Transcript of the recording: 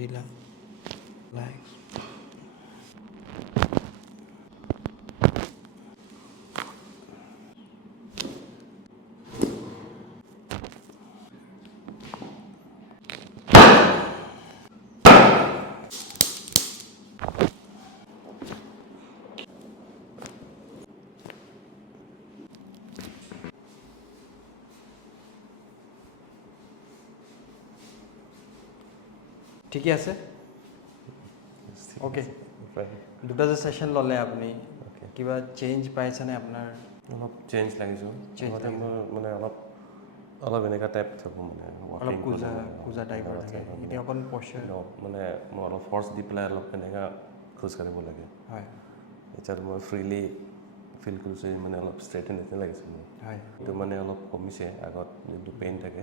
Relax. ঠিকে আছে okay দুটা যে সেশন ল'লে আপুনি কিবা চেঞ্জ পাইছেনে আপোনাৰ অলপ চেঞ্জ লাগিছোঁ আগতে মোৰ মানে অলপ এনেকুৱা টাইপ থাকোঁ মানে অলপ কোজা টাইপৰ থাকে এতিয়া অকণ পশ্চাৰ মানে মই অলপ ফৰ্চ দি পেলাই অলপ এনেকুৱা খোজকাঢ়িব লাগে হয় এতিয়া মই ফ্ৰীলি ফিল কৰিছোঁ মানে অলপ ষ্ট্ৰেইট নিচিনা লাগিছে মোৰ হয় এইটো মানে অলপ কমিছে আগত যিটো পেইন থাকে